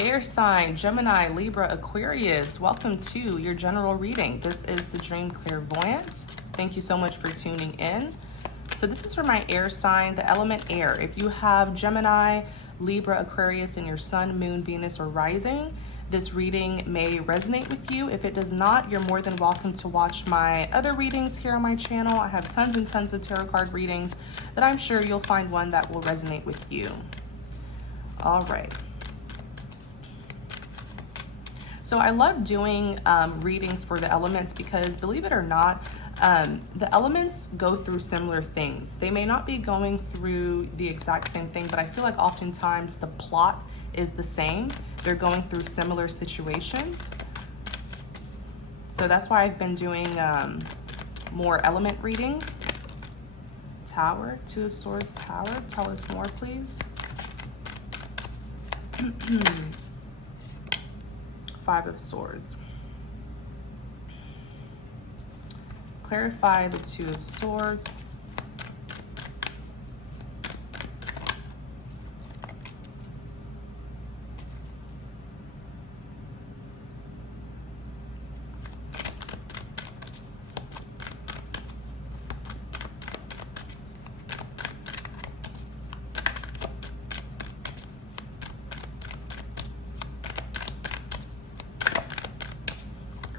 Air sign, Gemini, Libra, Aquarius, welcome to your general reading. This is the Dream Clairvoyant. Thank you so much for tuning in. So this is for my air sign, the element air. If you have Gemini, Libra, Aquarius in your sun, moon, Venus, or rising, this reading may resonate with you. If it does not, you're more than welcome to watch my other readings here on my channel. I have tons and tons of tarot card readings that I'm sure you'll find one that will resonate with you. All right. So I love doing readings for the elements because, believe it or not, the elements go through similar things. They may not be going through the exact same thing, but I feel like oftentimes the plot is the same. They're going through similar situations. So that's why I've been doing more element readings. Tower, Two of Swords, Tower. Tell us more, please. Five of Swords. Clarify the Two of Swords.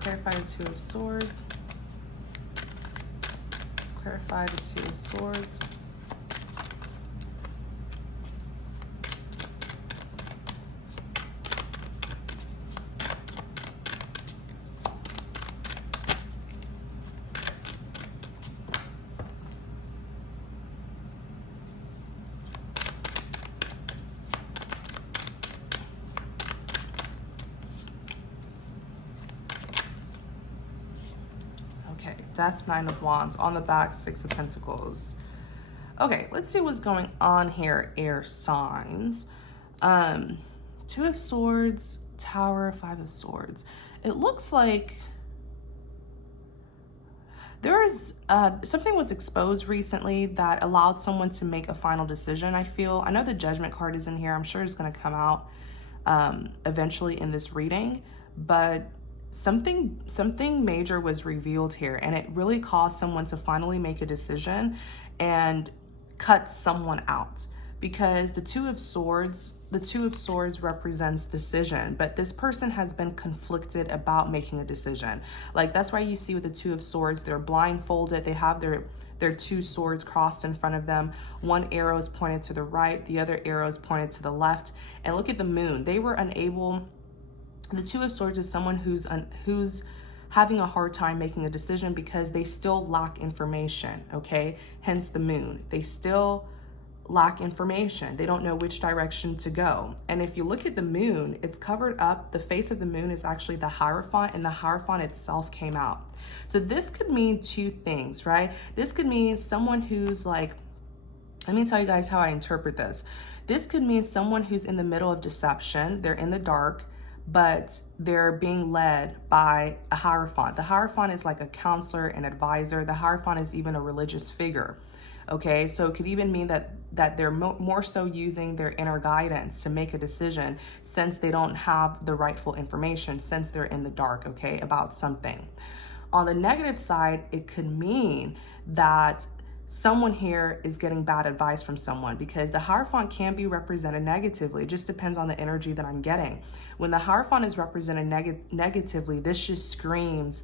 Clarify the Two of Swords. Clarify the Two of Swords. Okay, Death, Nine of Wands. On the back, Six of Pentacles. Okay, let's see what's going on here, air signs. Two of Swords, Tower, Five of Swords. It looks like there is something was exposed recently that allowed someone to make a final decision, I feel. I know the Judgment card is in here. I'm sure it's going to come out eventually in this reading, but something major was revealed here, and it really caused someone to finally make a decision and cut someone out, because the Two of Swords represents decision, but this person has been conflicted about making a decision. Like, that's why you see with the Two of Swords, they're blindfolded, they have their two swords crossed in front of them. One arrow is pointed to the right, the other arrow is pointed to the left. And look at the moon. They were unable. The Two of Swords is someone who's having a hard time making a decision because they still lack information, okay? Hence the moon. They still lack information. They don't know which direction to go. And if you look at the moon, it's covered up. The face of the moon is actually the Hierophant, and the Hierophant itself came out. So this could mean two things, right? This could mean someone who's like, let me tell you guys how I interpret this. This could mean someone who's in the middle of deception. They're in the dark, but they're being led by a Hierophant. The Hierophant is like a counselor, an advisor. The Hierophant is even a religious figure. Okay, so it could even mean that they're more so using their inner guidance to make a decision, since they don't have the rightful information, since they're in the dark, okay, about something. On the negative side, it could mean that someone here is getting bad advice from someone, because the Hierophant can be represented negatively. It just depends on the energy that I'm getting. When the Hierophant is represented negatively, this just screams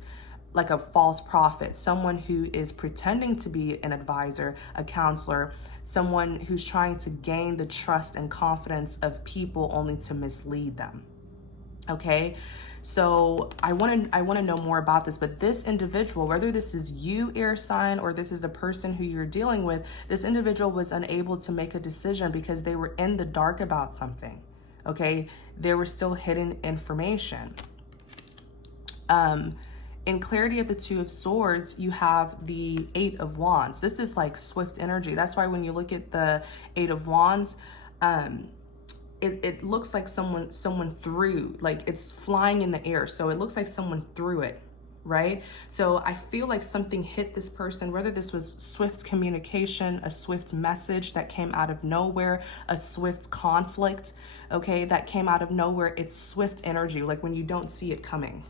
like a false prophet, someone who is pretending to be an advisor, a counselor, someone who's trying to gain the trust and confidence of people only to mislead them. Okay? So I want to know more about this, but this individual, whether this is you, air sign, or this is the person who you're dealing with, this individual was unable to make a decision because they were in the dark about something. Okay? There was still hidden information. In clarity of the Two of Swords, you have the Eight of Wands. This is like swift energy. That's why when you look at the Eight of Wands, it looks like someone threw, like it's flying in the air. So it looks like someone threw it, right? So I feel like something hit this person, whether this was swift communication, a swift message that came out of nowhere, a swift conflict, okay, that came out of nowhere. It's swift energy, like when you don't see it coming.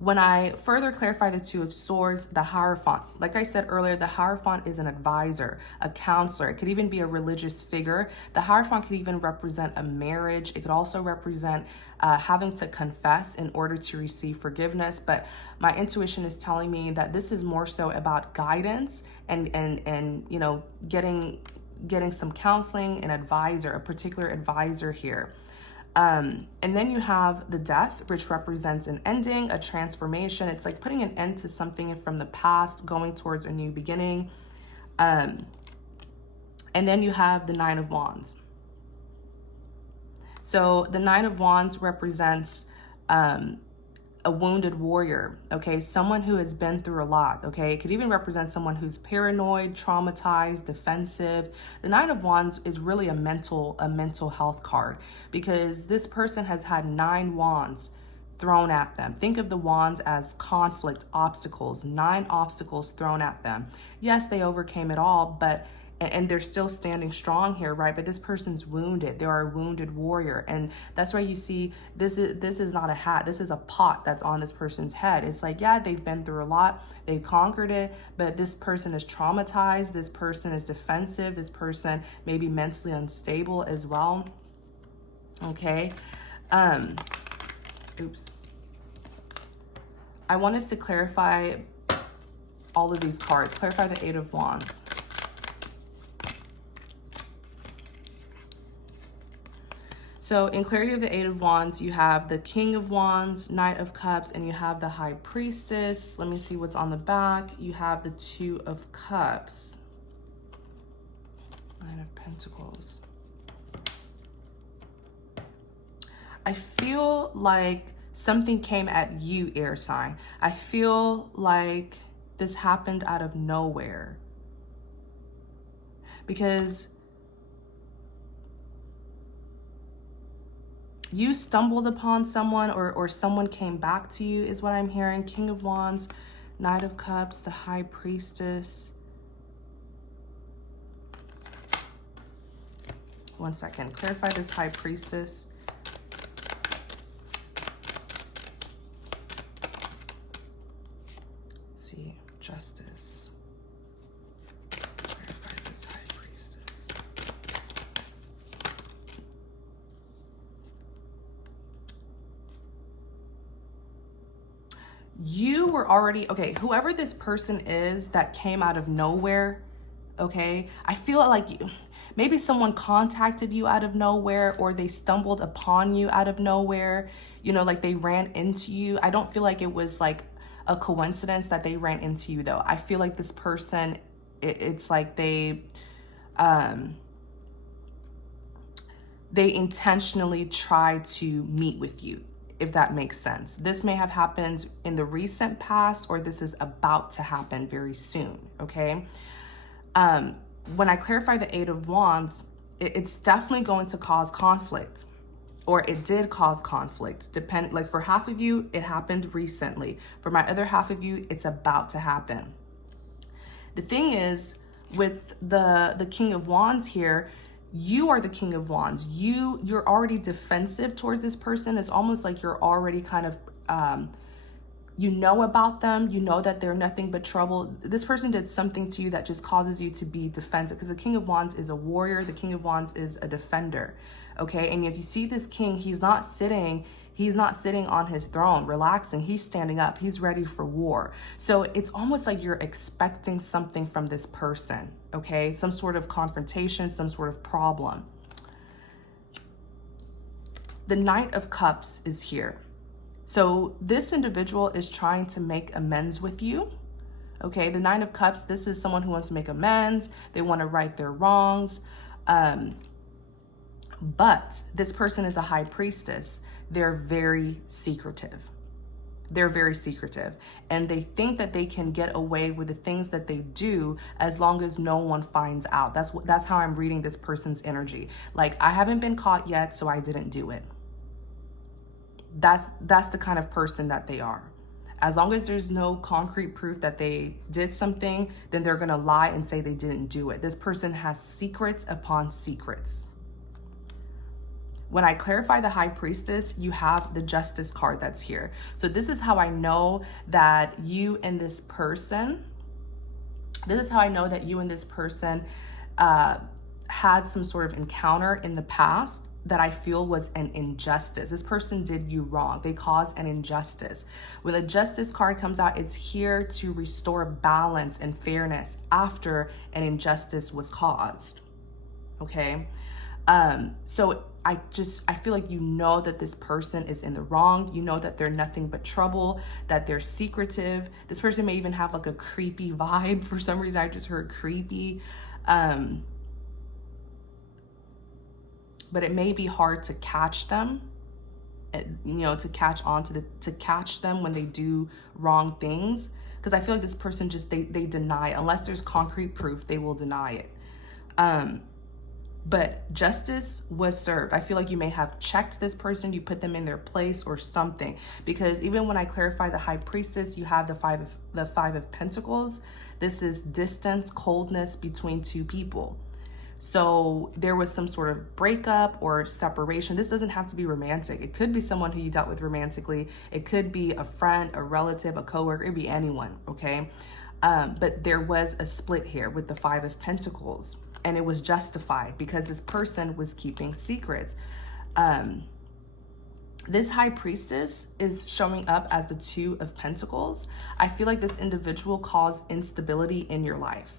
When I further clarify the Two of Swords, the Hierophant, like I said earlier, the Hierophant is an advisor, a counselor. It could even be a religious figure. The Hierophant could even represent a marriage. It could also represent having to confess in order to receive forgiveness. But my intuition is telling me that this is more so about guidance and you know, getting some counseling, an advisor, a particular advisor here. And then you have the Death, which represents an ending, a transformation. It's like putting an end to something from the past, going towards a new beginning. And then you have the Nine of Wands. So the Nine of Wands represents a wounded warrior, okay? Someone who has been through a lot, okay? It could even represent someone who's paranoid, traumatized, defensive. The Nine of Wands is really a mental health card, because this person has had 9 wands thrown at them. Think of the wands as conflict, obstacles, 9 obstacles thrown at them. Yes, they overcame it all, but and they're still standing strong here, right? But this person's wounded. They are a wounded warrior. And that's why you see this is not a hat. This is a pot that's on this person's head. It's like, yeah, they've been through a lot. They conquered it, but this person is traumatized. This person is defensive. This person may be mentally unstable as well. Okay. Oops. I want us to clarify all of these cards. Clarify the Eight of Wands. So in clarity of the Eight of Wands, you have the King of Wands, Knight of Cups, and you have the High Priestess. Let me see what's on the back. You have the Two of Cups, Nine of Pentacles. I feel like something came at you, air sign. I feel like this happened out of nowhere, because you stumbled upon someone, or someone came back to you is what I'm hearing. King of Wands, Knight of Cups, the High Priestess. One second. Clarify this High Priestess. Let's see. Justice. Clarify this High Priestess. You were already, okay, whoever this person is that came out of nowhere, okay, I feel like maybe someone contacted you out of nowhere, or they stumbled upon you out of nowhere, you know, like they ran into you. I don't feel like it was like a coincidence that they ran into you though. I feel like this person, it's like they intentionally tried to meet with you, if that makes sense. This may have happened in the recent past, or this is about to happen very soon, okay? When I clarify the Eight of Wands, it's definitely going to cause conflict, or it did cause conflict. Like for half of you, it happened recently. For my other half of you, it's about to happen. The thing is, with the King of Wands here, you are the King of Wands. You're already defensive towards this person. It's almost like you're already kind of, you know about them. You know that they're nothing but trouble. This person did something to you that just causes you to be defensive, because the King of Wands is a warrior. The King of Wands is a defender. Okay. And if you see this king, he's not sitting on his throne relaxing. He's standing up. He's ready for war. So it's almost like you're expecting something from this person, okay? Some sort of confrontation, some sort of problem. The Knight of Cups is here. So this individual is trying to make amends with you, okay? The Nine of Cups, this is someone who wants to make amends. They want to right their wrongs. But this person is a High Priestess. They're very secretive. They're very secretive. And they think that they can get away with the things that they do as long as no one finds out. That's how I'm reading this person's energy. Like, I haven't been caught yet, so I didn't do it. that's the kind of person that they are. As long as there's no concrete proof that they did something, then they're gonna lie and say they didn't do it. This person has secrets upon secrets. When I clarify the High Priestess, you have the Justice card that's here. So this is how I know that you and this person, had some sort of encounter in the past that I feel was an injustice. This person did you wrong. They caused an injustice. When the Justice card comes out, it's here to restore balance and fairness after an injustice was caused. Okay? So I feel like you know that this person is in the wrong. You know that they're nothing but trouble, that they're secretive. This person may even have like a creepy vibe. For some reason, I just heard creepy. But it may be hard to catch them, to catch them when they do wrong things. Because I feel like this person they deny it. Unless there's concrete proof, they will deny it. But justice was served. I feel like you may have checked this person, you put them in their place or something. Because even when I clarify the High Priestess, you have the Five of Pentacles. This is distance, coldness between two people. So there was some sort of breakup or separation. This doesn't have to be romantic. It could be someone who you dealt with romantically. It could be a friend, a relative, a coworker. It could be anyone, okay? But there was a split here with the Five of Pentacles, and it was justified because this person was keeping secrets. This High Priestess is showing up as the Two of Pentacles. I feel like this individual caused instability in your life.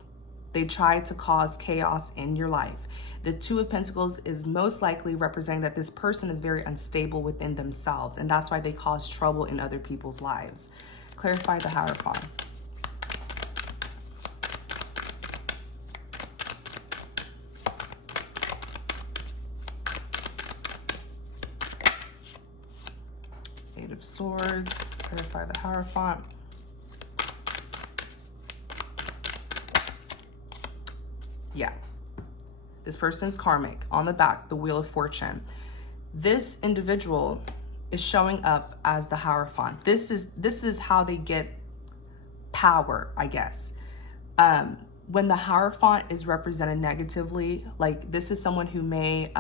They tried to cause chaos in your life. The Two of Pentacles is most likely representing that this person is very unstable within themselves, and that's why they cause trouble in other people's lives. Clarify the Hierophant. Eight of Swords. Clarify the Hierophant. Yeah, this person's karmic. On the back, the Wheel of Fortune. This individual is showing up as the Hierophant. This is how they get power, I guess. When the Hierophant is represented negatively, like this is someone who may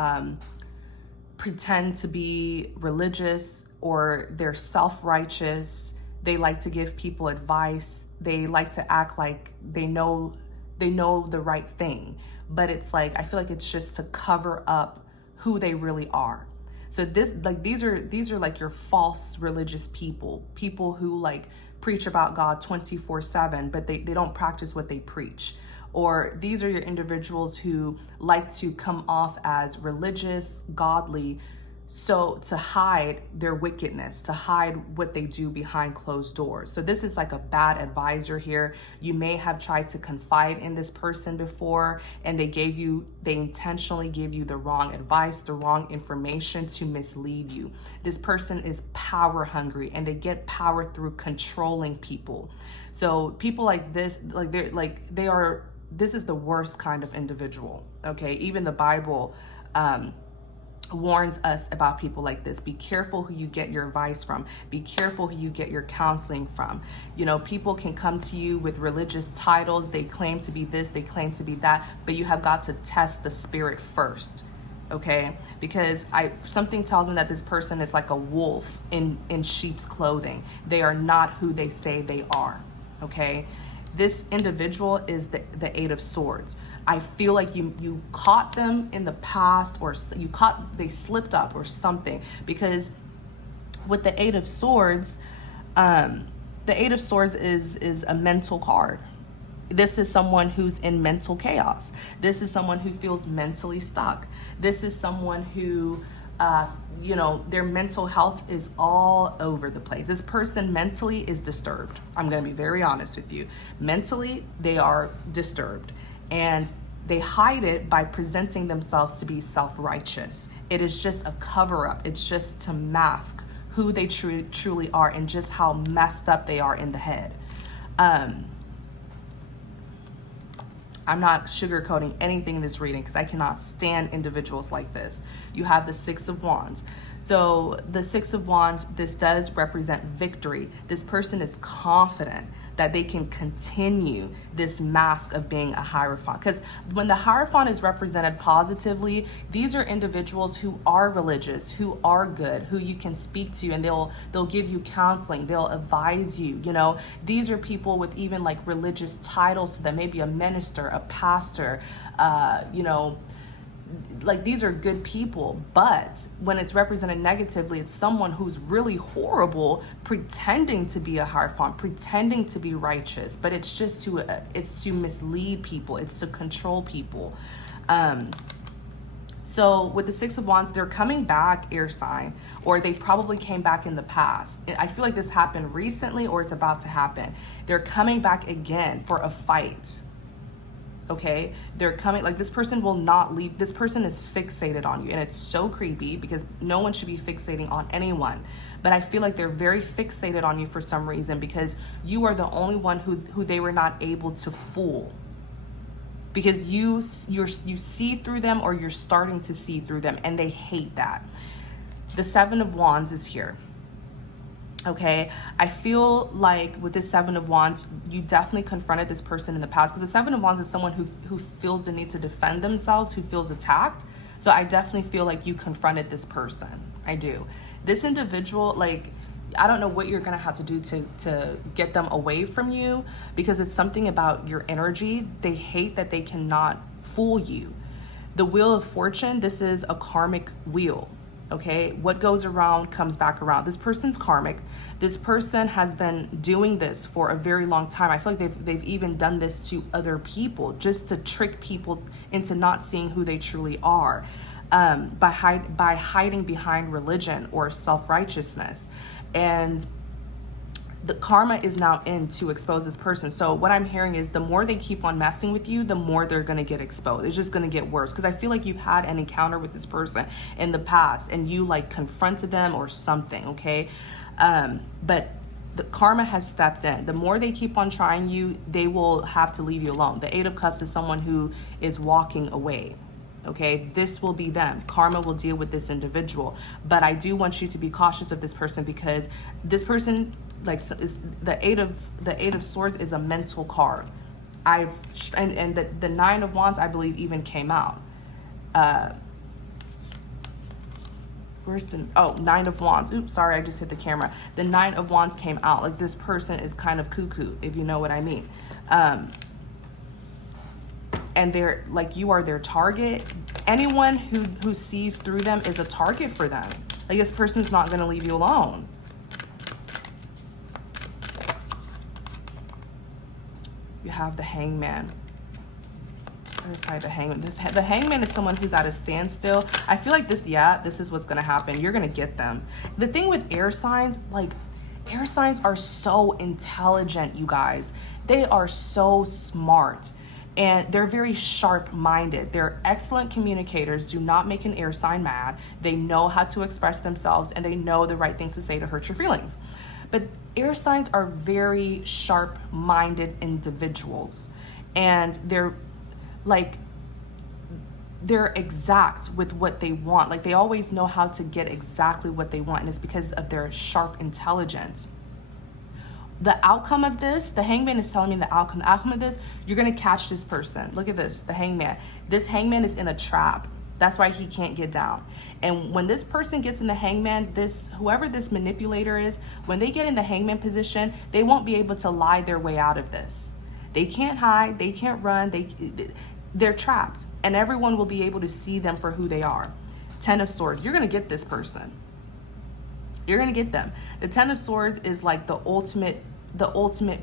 pretend to be religious, or they're self-righteous. They like to give people advice. They like to act like they know the right thing, but it's like, I feel like it's just to cover up who they really are. So these are like your false religious people who like preach about God 24/7, but they don't practice what they preach. Or these are your individuals who like to come off as religious, godly, so to hide their wickedness, to hide what they do behind closed doors. So this is like a bad advisor here. You may have tried to confide in this person before, and they intentionally gave you the wrong advice, the wrong information to mislead you. This person is power hungry, and they get power through controlling people. So people like this, this is the worst kind of individual, okay? Even the Bible, warns us about people like this. Be careful who you get your advice from. Be careful who you get your counseling from. People can come to you with religious titles. They claim to be this, they claim to be that, but you have got to test the spirit first, okay? Because something tells me that this person is like a wolf in sheep's clothing. They are not who they say they are, okay? This individual is the Eight of Swords. I feel like you caught them in the past, or they slipped up or something, because with the Eight of Swords, the Eight of Swords is a mental card. This is someone who's in mental chaos. This is someone who feels mentally stuck. This is someone who, their mental health is all over the place. This person mentally is disturbed. I'm going to be very honest with you. Mentally, they are disturbed. And they hide it by presenting themselves to be self-righteous. It is just a cover-up. It's just to mask who they truly are and just how messed up they are in the head. I I'm not sugarcoating anything in this reading because I cannot stand individuals like this. You have the Six of Wands. So the Six of Wands, this does represent victory. This person is confident that they can continue this mask of being a Hierophant. Because when the Hierophant is represented positively, these are individuals who are religious, who are good, who you can speak to, and they'll give you counseling, they'll advise you, you know. These are people with even like religious titles to them, maybe a minister, a pastor, you know, like these are good people. But when it's represented negatively, it's someone who's really horrible, pretending to be a Hierophant, pretending to be righteous, but it's just to mislead people, it's to control people. So with the Six of Wands, they're coming back, air sign, or they probably came back in the past. I feel like this happened recently or it's about to happen. They're coming back again for a fight. Okay, they're coming, like this person will not leave. This person is fixated on you, and it's so creepy because no one should be fixating on anyone. But I feel like they're very fixated on you for some reason because you are the only one who they were not able to fool. Because you see through them, or you're starting to see through them, and they hate that. The Seven of Wands is here. Okay, I feel like with this Seven of Wands, you definitely confronted this person in the past, because the Seven of Wands is someone who feels the need to defend themselves, who feels attacked. So I definitely feel like you confronted this person. I do. This individual, like, I don't know what you're gonna have to do to get them away from you, because it's something about your energy. They hate that they cannot fool you. The Wheel of Fortune, this is a karmic wheel. Okay, what goes around comes back around. This person's karmic. This person has been doing this for a very long time. I feel like they've even done this to other people just to trick people into not seeing who they truly are, by hiding behind religion or self-righteousness. And the karma is now in to expose this person. So what I'm hearing is the more they keep on messing with you, the more they're going to get exposed. It's just going to get worse, because I feel like you've had an encounter with this person in the past and you like confronted them or something. Okay. But the karma has stepped in. The more they keep on trying you, they will have to leave you alone. The Eight of Cups is someone who is walking away. Okay, this will be them. Karma will deal with this individual. But I do want you to be cautious of this person, because this person, like, is the Eight of Swords is a mental card. And the Nine of Wands, I believe, even came out. Where's the, oh, Nine of Wands. Oops, sorry, I just hit the camera. The Nine of Wands came out. Like, this person is kind of cuckoo, if you know what I mean. And they're like, you are their target. Anyone who sees through them is a target for them. Like, this person's not going to leave you alone. You have the Hangman. The Hangman. The Hangman is someone who's at a standstill. I feel like this is what's going to happen. You're going to get them. The thing with air signs, like, air signs are so intelligent, you guys. They are so smart. And they're very sharp-minded. They're excellent communicators. Do not make an air sign mad. They know how to express themselves, and they know the right things to say to hurt your feelings. But air signs are very sharp-minded individuals. And they're exact with what they want. Like, they always know how to get exactly what they want, and it's because of their sharp intelligence. The outcome of this, the Hangman is telling me the outcome of this, you're going to catch this person. Look at this, the Hangman. This Hangman is in a trap. That's why he can't get down. And when this person gets in the Hangman, whoever this manipulator is, when they get in the Hangman position, they won't be able to lie their way out of this. They can't hide, they can't run, they're trapped, and everyone will be able to see them for who they are. Ten of Swords, you're going to get this person. You're going to get them. The Ten of Swords is like the ultimate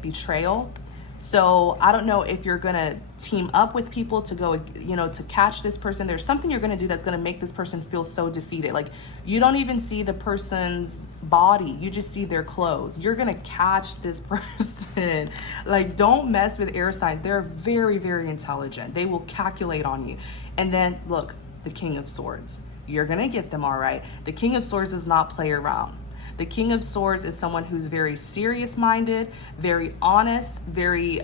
betrayal. So I don't know if you're going to team up with people to go, to catch this person. There's something you're going to do that's going to make this person feel so defeated. Like, you don't even see the person's body. You just see their clothes. You're going to catch this person. Like, don't mess with air signs. They're very, very intelligent. They will calculate on you. And then look, the King of Swords. You're going to get them, all right. The King of Swords does not play around. The King of Swords is someone who's very serious-minded, very honest, very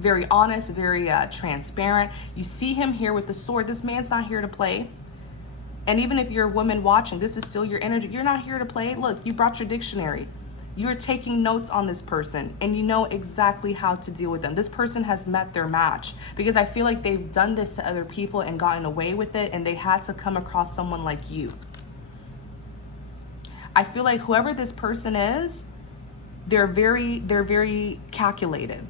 very honest, very transparent. You see him here with the sword. This man's not here to play. And even if you're a woman watching, this is still your energy. You're not here to play. Look, you brought your dictionary. You're taking notes on this person and you know exactly how to deal with them. This person has met their match, because I feel like they've done this to other people and gotten away with it, and they had to come across someone like you. I feel like whoever this person is, they're very calculated.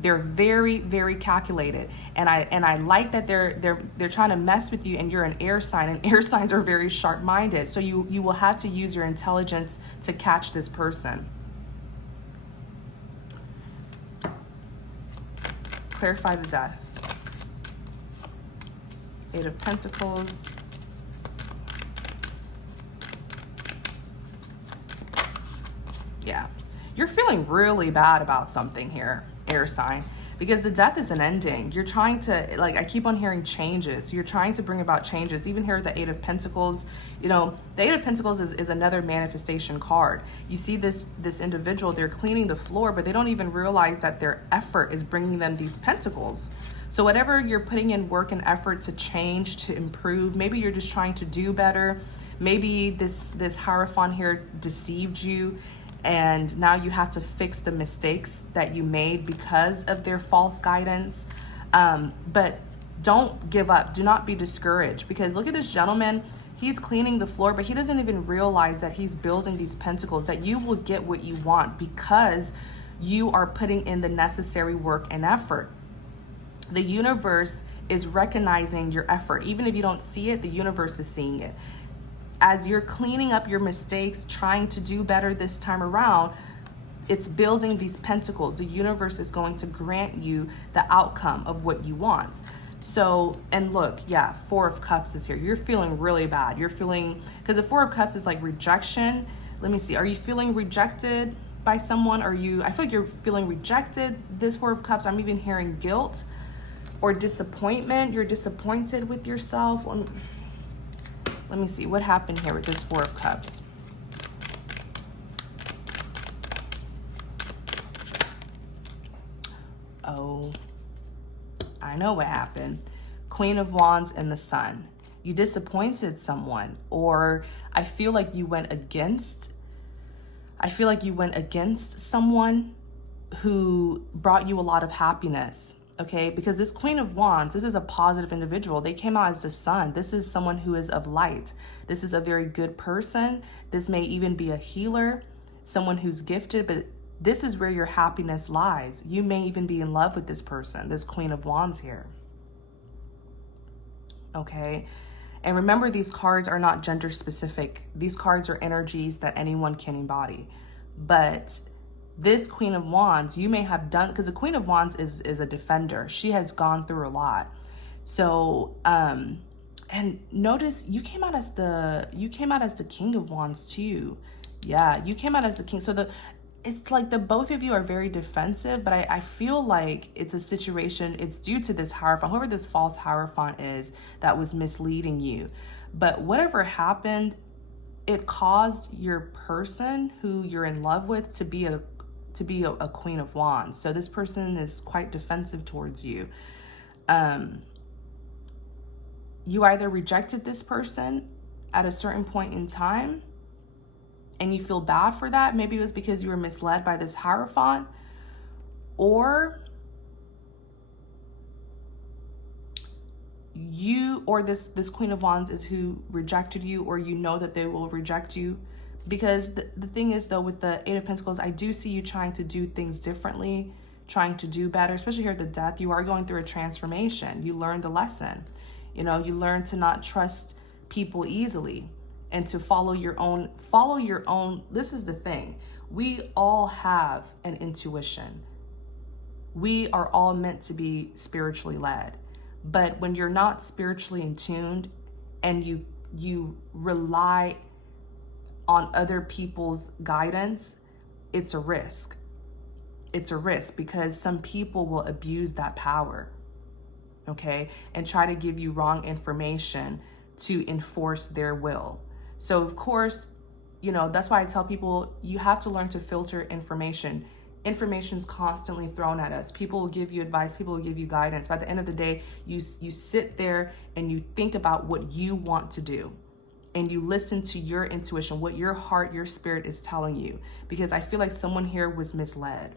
They're very, very calculated. And I like that they're trying to mess with you, and you're an air sign, and air signs are very sharp-minded. So you will have to use your intelligence to catch this person. Clarify the death. Eight of Pentacles. Yeah. You're feeling really bad about something here, air sign, because the death is an ending. You're trying to, like, I keep on hearing changes. You're trying to bring about changes. Even here, the Eight of Pentacles, you know, the Eight of Pentacles is another manifestation card. You see this individual, they're cleaning the floor, but they don't even realize that their effort is bringing them these pentacles. So whatever you're putting in work and effort to change, to improve, maybe you're just trying to do better. Maybe this Hierophant here deceived you, and now you have to fix the mistakes that you made because of their false guidance. But don't give up. Do not be discouraged, because look at this gentleman. He's cleaning the floor, but he doesn't even realize that he's building these pentacles, that you will get what you want because you are putting in the necessary work and effort. The universe is recognizing your effort. Even if you don't see it, the universe is seeing it. As you're cleaning up your mistakes, trying to do better this time around, it's building these pentacles. The universe is going to grant you the outcome of what you want. So, and look, yeah, Four of Cups is here. You're feeling really bad. You're feeling, because the Four of Cups is like rejection. Let me see. Are you feeling rejected by someone? I feel like you're feeling rejected. This Four of Cups, I'm even hearing guilt or disappointment. You're disappointed with yourself. Let me see what happened here with this Four of Cups. Oh, I know what happened. Queen of Wands and the Sun. You disappointed someone, or I feel like you went against someone who brought you a lot of happiness. Okay, because this Queen of Wands, this is a positive individual. They came out as the sun. This is someone who is of light. This is a very good person. This may even be a healer, someone who's gifted, but this is where your happiness lies. You may even be in love with this person, this Queen of Wands here. Okay, and remember, these cards are not gender specific. These cards are energies that anyone can embody. But this Queen of Wands, you may have done, because the Queen of Wands is a defender. She has gone through a lot. So, and notice you came out as the King of Wands too. Yeah, you came out as the King. So it's like the both of you are very defensive, but I feel like it's a situation, it's due to this Hierophant, whoever this false Hierophant is that was misleading you. But whatever happened, it caused your person who you're in love with to be a Queen of Wands. So this person is quite defensive towards you. You either rejected this person at a certain point in time and you feel bad for that. Maybe it was because you were misled by this Hierophant, or this Queen of Wands is who rejected you, or you know that they will reject you. Because the thing is, though, with the Eight of Pentacles, I do see you trying to do things differently, trying to do better, especially here at the Death. You are going through a transformation. You learned a lesson. You know, you learn to not trust people easily and to follow your own. This is the thing. We all have an intuition. We are all meant to be spiritually led. But when you're not spiritually in tuned and you rely on other people's guidance, it's a risk. It's a risk because some people will abuse that power, okay, and try to give you wrong information to enforce their will. So of course, you know, that's why I tell people you have to learn to filter information. information's constantly thrown at us. People will give you advice, people will give you guidance. By the end of the day, you sit there and you think about what you want to do. And you listen to your intuition, what your heart, your spirit is telling you. Because I feel like someone here was misled,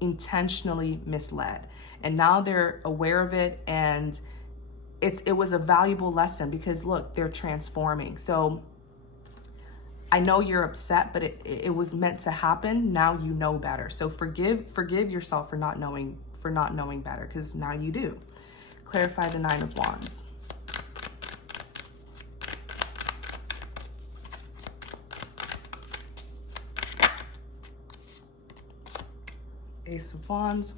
intentionally misled. And now they're aware of it, and it was a valuable lesson, because look, they're transforming. So I know you're upset, but it was meant to happen. Now you know better. So forgive yourself for not knowing better, because now you do. Clarify the Nine of Wands. Ace of Wands.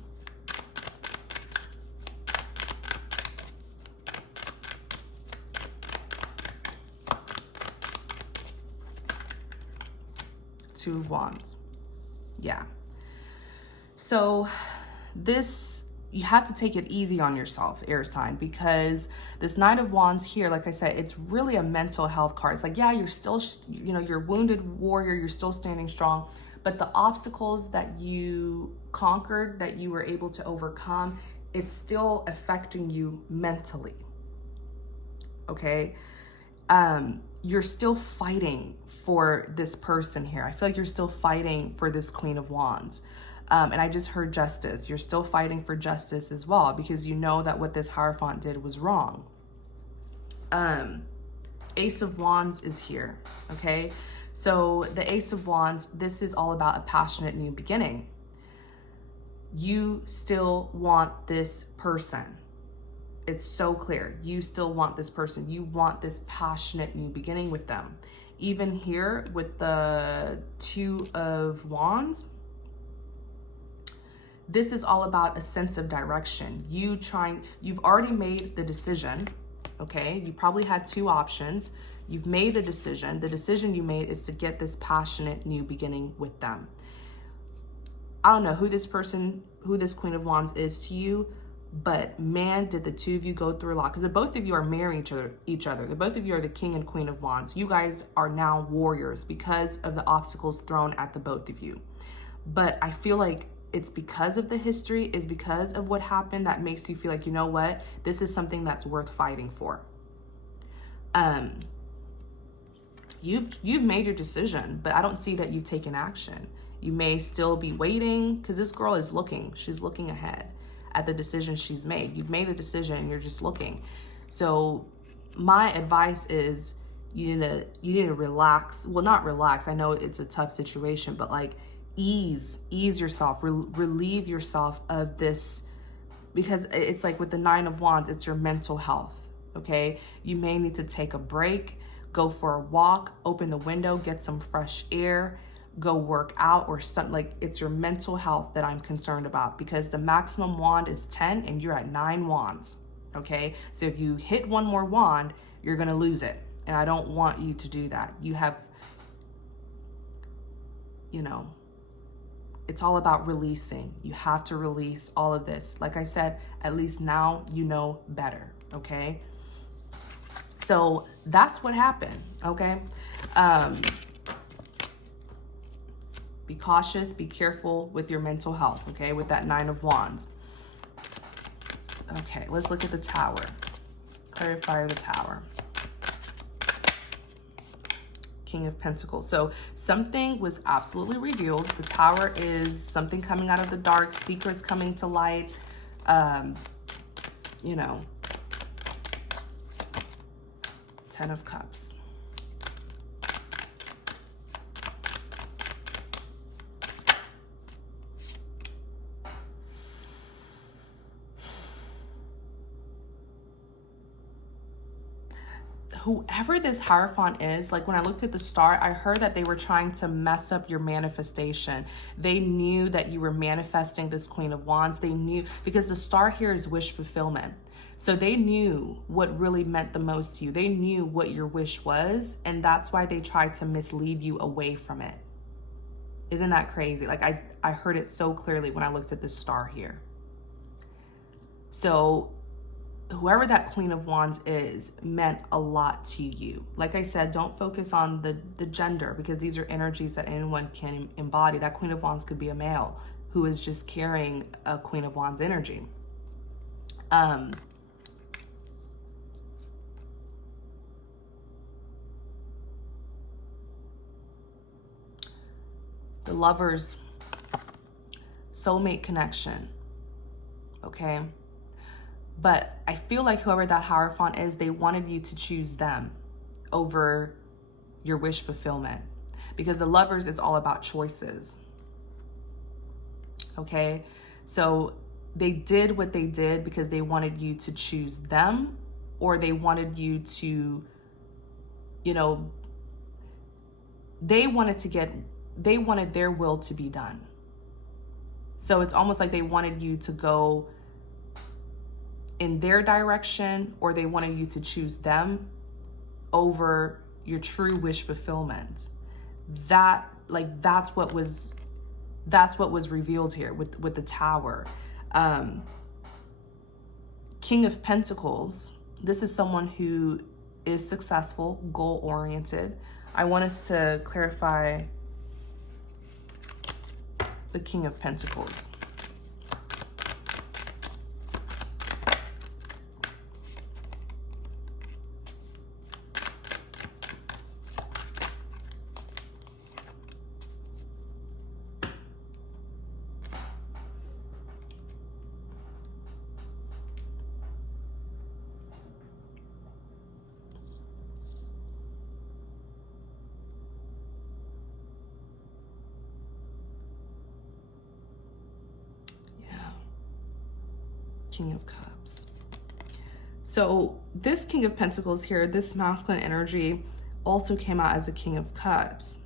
Two of Wands. Yeah. So this, you have to take it easy on yourself, air sign, because this Knight of Wands here, like I said, it's really a mental health card. It's like, yeah, you're still, you're a wounded warrior, you're still standing strong, but the obstacles that you conquered, that you were able to overcome, it's still affecting you mentally. Okay? You're still fighting for this person here. I feel like you're still fighting for this Queen of Wands. And I just heard justice. You're still fighting for justice as well, because you know that what this Hierophant did was wrong. Ace of Wands is here, okay? So the Ace of Wands, this is all about a passionate new beginning. You still want this person. It's so clear. You still want this person. You want this passionate new beginning with them. Even here with the Two of Wands, this is all about a sense of direction. You've already made the decision, okay? You probably had two options. You've made the decision. The decision you made is to get this passionate new beginning with them. I don't know who this Queen of Wands is to you, but man, did the two of you go through a lot, because the both of you are marrying each other. The both of you are the King and Queen of Wands. You guys are now warriors because of the obstacles thrown at the both of you. But I feel like it's because of the history, is because of what happened, that makes you feel like, you know what, this is something that's worth fighting for. You've made your decision, but I don't see that you've taken action. You may still be waiting, because this girl is looking. She's looking ahead at the decision she's made. You've made the decision, you're just looking. So my advice is you need to relax. Well, not relax. I know it's a tough situation, but like ease yourself, relieve yourself of this, because it's like with the Nine of Wands, it's your mental health, okay? You may need to take a break, go for a walk, open the window, get some fresh air, go work out or something. Like, it's your mental health that I'm concerned about, because the maximum wand is 10 and you're at 9 wands, okay? So if you hit one more wand, you're gonna lose it. And I don't want you to do that. You have, it's all about releasing. You have to release all of this. Like I said, at least now you know better, okay? So that's what happened, okay? Be cautious, be careful with your mental health, okay? With that Nine of Wands. Okay, let's look at the Tower. Clarify the Tower. King of Pentacles. So something was absolutely revealed. The Tower is something coming out of the dark, secrets coming to light, Ten of Cups. Whoever this Hierophant is, like when I looked at the star, I heard that they were trying to mess up your manifestation. They knew that you were manifesting this Queen of Wands. They knew, because the star here is wish fulfillment. So they knew what really meant the most to you. They knew what your wish was, and that's why they tried to mislead you away from it. Isn't that crazy? Like I heard it so clearly when I looked at this star here. So whoever that Queen of Wands is meant a lot to you. Like I said, don't focus on the gender, because these are energies that anyone can embody. That Queen of Wands could be a male. who is just carrying a Queen of Wands energy. The Lovers, soulmate connection, okay? But I feel like whoever that Hierophant is, they wanted you to choose them over your wish fulfillment, because the Lovers is all about choices, okay? So they did what they did because they wanted you to choose them, or they wanted you to, you know, they wanted their will to be done. So it's almost like they wanted you to go in their direction, or they wanted you to choose them over your true wish fulfillment. That's what was revealed here with the Tower. King of Pentacles, this is someone who is successful, goal-oriented. I want us to clarify the King of Pentacles. King of Cups. So this King of Pentacles here, this masculine energy, also came out as a King of Cups.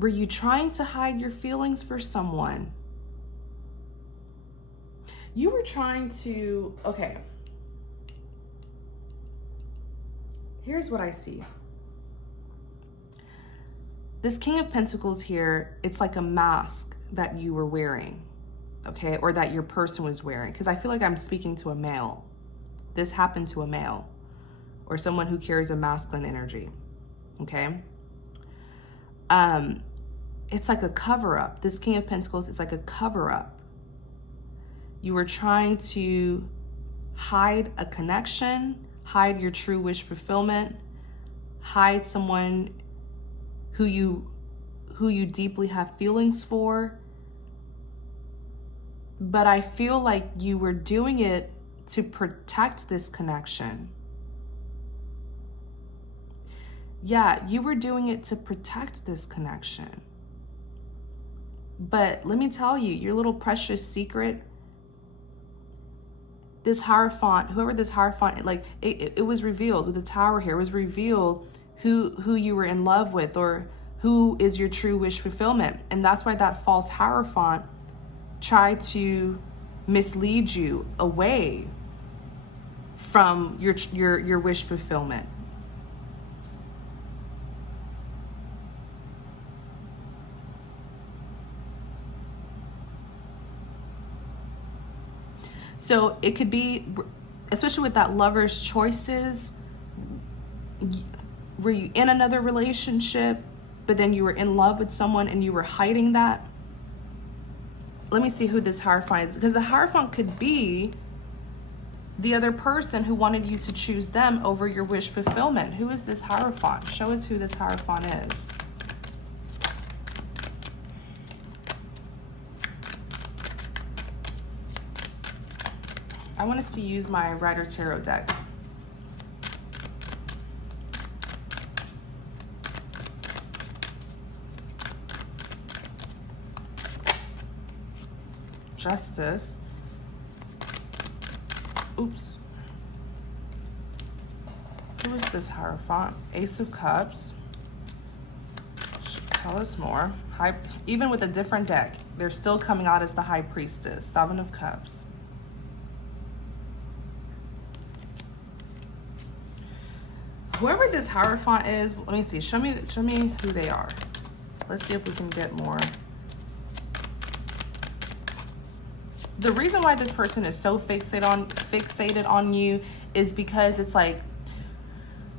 Were you trying to hide your feelings for someone? You were trying to, okay. Here's what I see. This King of Pentacles here, it's like a mask that you were wearing. Okay, or that your person was wearing, because I feel like I'm speaking to a male. This happened to a male or someone who carries a masculine energy, okay? It's like a cover-up. This King of Pentacles is like a cover-up. You were trying to hide a connection, hide your true wish fulfillment, hide someone who you deeply have feelings for. But I feel like you were doing it to protect this connection. Yeah, you were doing it to protect this connection. But let me tell you, your little precious secret, this Hierophant, whoever this Hierophant, like it was revealed with the Tower here. It was revealed who you were in love with, or who is your true wish fulfillment. And that's why that false Hierophant try to mislead you away from your wish fulfillment. So it could be, especially with that Lover's choices, were you in another relationship, but then you were in love with someone and you were hiding that? Let me see who this Hierophant is, because the Hierophant could be the other person who wanted you to choose them over your wish fulfillment. Who is this Hierophant? Show us who this Hierophant is. I want us to use my Rider Tarot deck. Justice. Oops. Who is this Hierophant? Ace of Cups. Tell us more. Even with a different deck, they're still coming out as the High Priestess. Seven of Cups. Whoever this Hierophant is, let me see. Show me who they are. Let's see if we can get more. The reason why this person is so fixated on you is because it's like,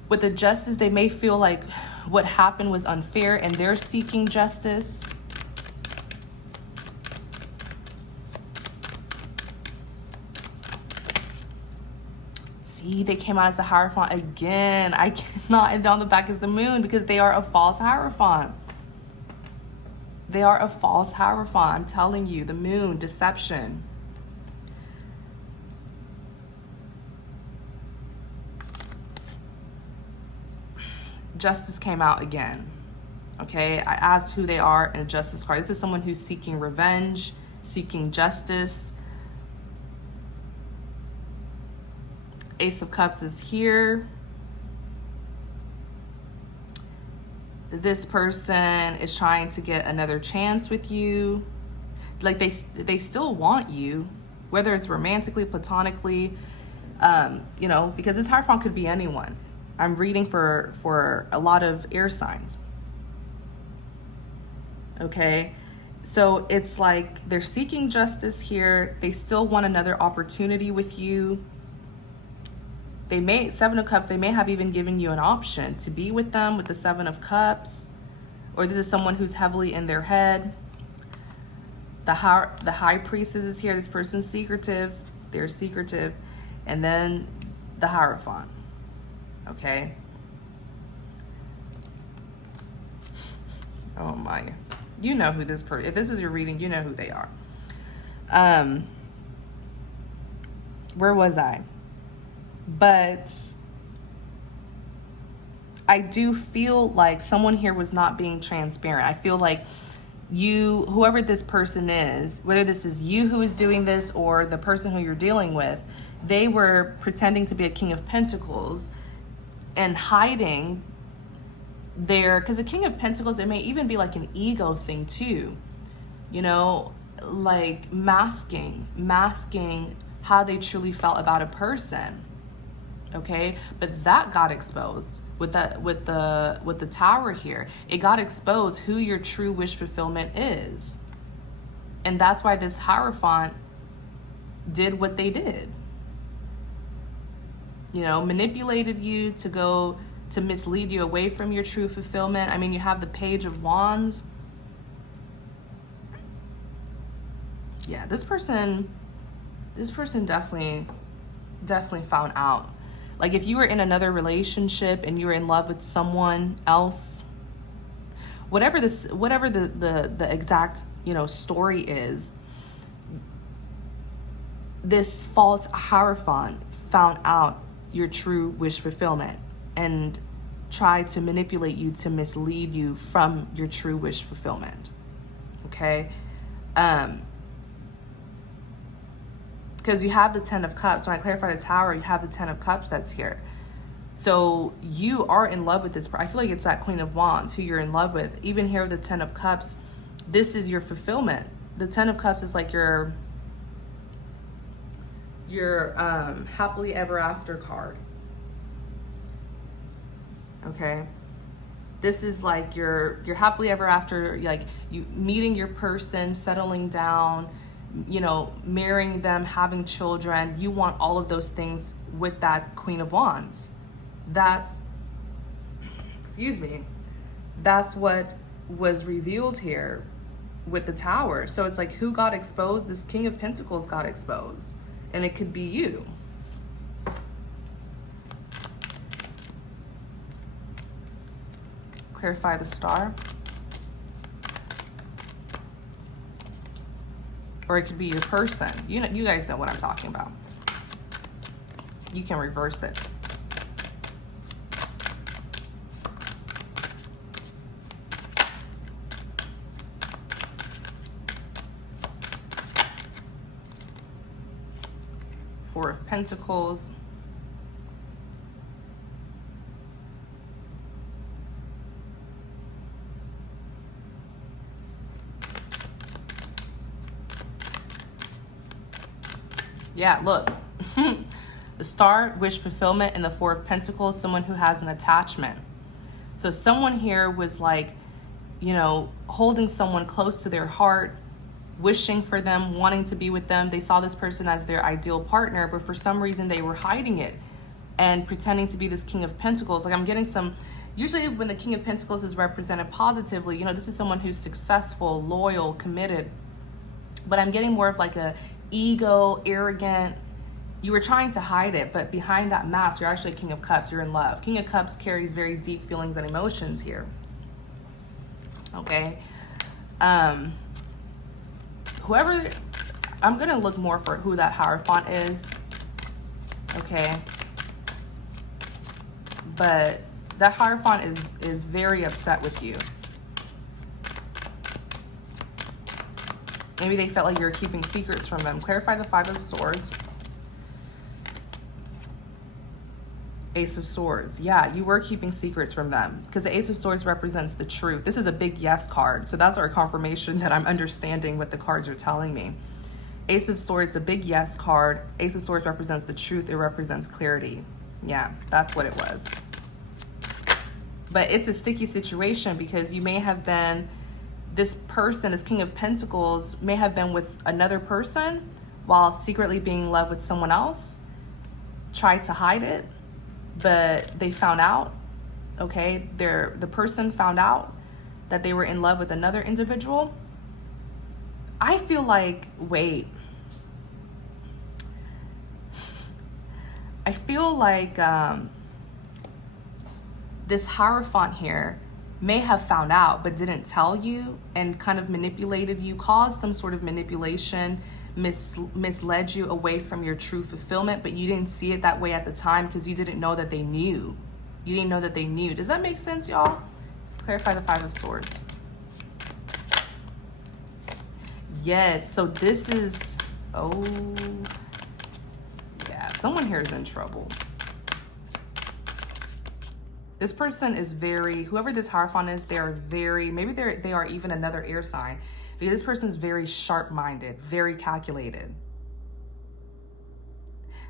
with the Justice, they may feel like what happened was unfair and they're seeking justice. See, they came out as a Hierophant again. I cannot, and on the back is the moon, because they are a false Hierophant. They are a false Hierophant. I'm telling you, the moon, deception. Justice came out again. Okay, I asked who they are in a Justice card. This is someone who's seeking revenge, seeking justice. Ace of Cups is here. This person is trying to get another chance with you. Like they still want you, whether it's romantically, platonically, you know, because this Hierophant could be anyone. I'm reading for a lot of air signs. Okay, so it's like they're seeking justice here. They still want another opportunity with you. They may, Seven of Cups, they may have even given you an option to be with them with the Seven of Cups, or this is someone who's heavily in their head. The High Priestess is here. This person's secretive. They're secretive. And then the Hierophant. Okay. Oh my. You know who this person, if this is your reading, you know who they are. Where was I? But I do feel like someone here was not being transparent. I feel like you, whoever this person is, whether this is you who is doing this or the person who you're dealing with, they were pretending to be a King of Pentacles and hiding their, because the King of Pentacles, it may even be like an ego thing too, you know, like masking how they truly felt about a person. Okay, but that got exposed with the Tower here. It got exposed who your true wish fulfillment is, and that's why this Hierophant did what they did. You know, manipulated you to mislead you away from your true fulfillment. I mean, you have the Page of Wands. Yeah, this person definitely found out. Like if you were in another relationship and you were in love with someone else, whatever the exact, you know, story is, this false Hierophant found out your true wish fulfillment and tried to manipulate you to mislead you from your true wish fulfillment. Okay? Because you have the Ten of Cups. When I clarify the Tower, you have the Ten of Cups that's here. So you are in love with this. I feel like it's that Queen of Wands who you're in love with. Even here with the Ten of Cups, this is your fulfillment. The Ten of Cups is like your happily ever after card. Okay? This is like your happily ever after, like you meeting your person, settling down, you know, marrying them, having children. You want all of those things with that Queen of Wands. That's, excuse me, that's what was revealed here with the Tower. So it's like, who got exposed? This King of Pentacles got exposed, and it could be you. Clarify the Star. Or it could be your person. You know, you guys know what I'm talking about. You can reverse it. Four of Pentacles. Yeah, look. The Star, wish fulfillment, and the Four of Pentacles, someone who has an attachment. So someone here was like, you know, holding someone close to their heart, wishing for them, wanting to be with them. They saw this person as their ideal partner, but for some reason they were hiding it and pretending to be this King of Pentacles. Like I'm getting some, usually when the King of Pentacles is represented positively, you know, this is someone who's successful, loyal, committed. But I'm getting more of like a ego, arrogant, You were trying to hide it, but behind that mask, you're actually a King of Cups. You're in love. King of Cups carries very deep feelings and emotions here. Okay. Whoever, I'm going to look more for who that Hierophant is. Okay. But that Hierophant is very upset with you. Maybe they felt like you were keeping secrets from them. Clarify the Five of Swords. Ace of Swords. Yeah, you were keeping secrets from them because the Ace of Swords represents the truth. This is a big yes card. So that's our confirmation that I'm understanding what the cards are telling me. Ace of Swords, a big yes card. Ace of Swords represents the truth. It represents clarity. Yeah, that's what it was. But it's a sticky situation because you may have been, this person, this King of Pentacles, may have been with another person while secretly being in love with someone else. Tried to hide it, but they found out. Okay, the person found out that they were in love with another individual. I feel like, wait. I feel like this Hierophant here may have found out but didn't tell you and kind of manipulated you, caused some sort of manipulation, misled you away from your true fulfillment, but you didn't see it that way at the time because you didn't know that they knew. You didn't know that they knew. Does that make sense, y'all? Clarify the Five of Swords. Yes, so this is, oh, yeah, someone here is in trouble. This person is very, whoever this Hierophant is, they are very, maybe they are even another air sign, because this person's very sharp-minded, very calculated.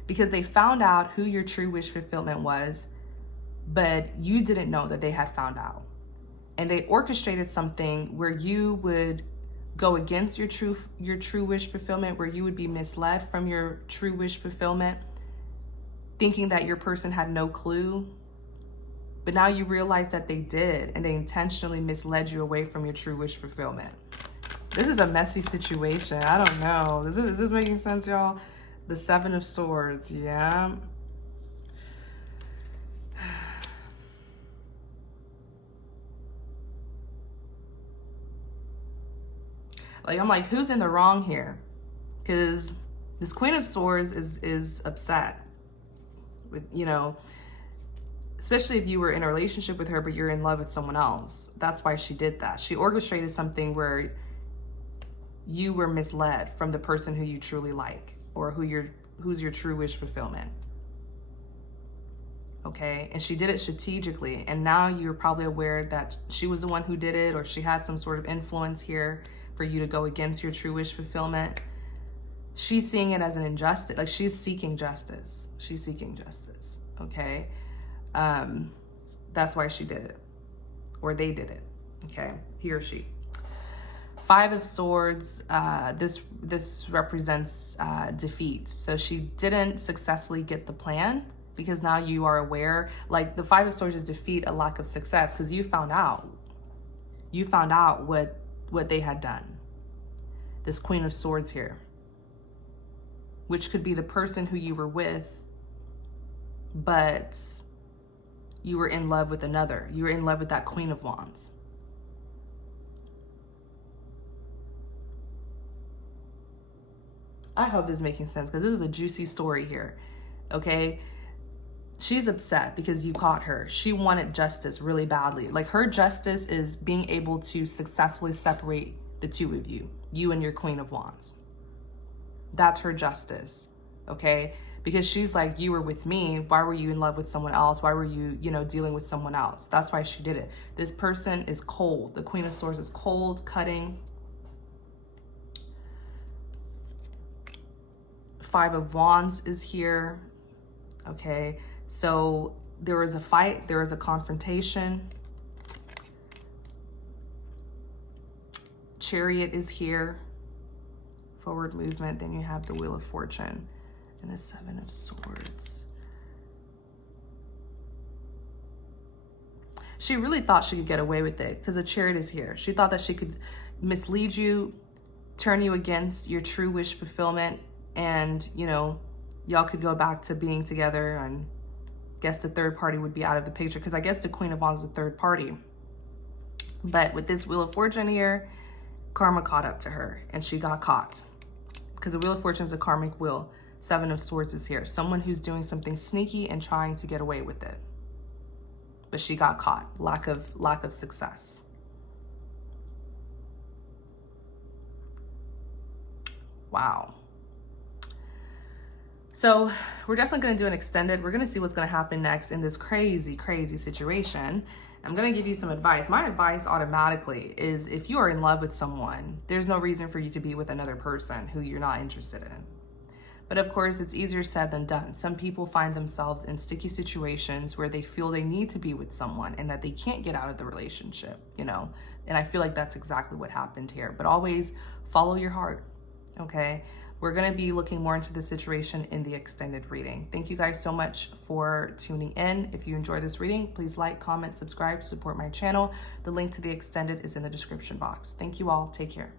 Because they found out who your true wish fulfillment was, but you didn't know that they had found out. And they orchestrated something where you would go against your true wish fulfillment, where you would be misled from your true wish fulfillment, thinking that your person had no clue. But now you realize that they did, and they intentionally misled you away from your true wish fulfillment. This is a messy situation. I don't know. Is this making sense, y'all? The Seven of Swords, yeah. Like, I'm like, who's in the wrong here? Because this Queen of Swords is upset with, you know, especially if you were in a relationship with her, but you're in love with someone else. That's why she did that. She orchestrated something where you were misled from the person who you truly like, or who's your true wish fulfillment. Okay, and she did it strategically, and now you're probably aware that she was the one who did it, or she had some sort of influence here for you to go against your true wish fulfillment. She's seeing it as an injustice. Like, she's seeking justice. She's seeking justice, okay? That's why she did it, or they did it, okay? He or she. Five of Swords, this represents defeat. So she didn't successfully get the plan, because now you are aware. Like, the Five of Swords is defeat, a lack of success, because you found out. You found out what they had done. This Queen of Swords here, which could be the person who you were with, but you were in love with another. You were in love with that Queen of Wands. I hope this is making sense, because this is a juicy story here, okay? She's upset because you caught her. She wanted justice really badly. Like, her justice is being able to successfully separate the two of you, you and your Queen of Wands. That's her justice, okay? Because she's like, you were with me. Why were you in love with someone else? Why were you, dealing with someone else? That's why she did it. This person is cold. The Queen of Swords is cold, cutting. Five of Wands is here, okay? So there was a fight, there was a confrontation. Chariot is here, forward movement. Then you have the Wheel of Fortune and the Seven of Swords. She really thought she could get away with it because the Chariot is here. She thought that she could mislead you, turn you against your true wish fulfillment, and, y'all could go back to being together, and guess the third party would be out of the picture, because I guess the Queen of Wands is the third party. But with this Wheel of Fortune here, karma caught up to her, and she got caught. Because the Wheel of Fortune is a karmic wheel. Seven of Swords is here. Someone who's doing something sneaky and trying to get away with it. But she got caught. Lack of success. Wow. So we're definitely going to do an extended. We're going to see what's going to happen next in this crazy, crazy situation. I'm going to give you some advice. My advice automatically is, if you are in love with someone, there's no reason for you to be with another person who you're not interested in. But of course, it's easier said than done. Some people find themselves in sticky situations where they feel they need to be with someone and that they can't get out of the relationship, you know? And I feel like that's exactly what happened here. But always follow your heart, okay? We're going to be looking more into this situation in the extended reading. Thank you guys so much for tuning in. If you enjoyed this reading, please like, comment, subscribe, support my channel. The link to the extended is in the description box. Thank you all. Take care.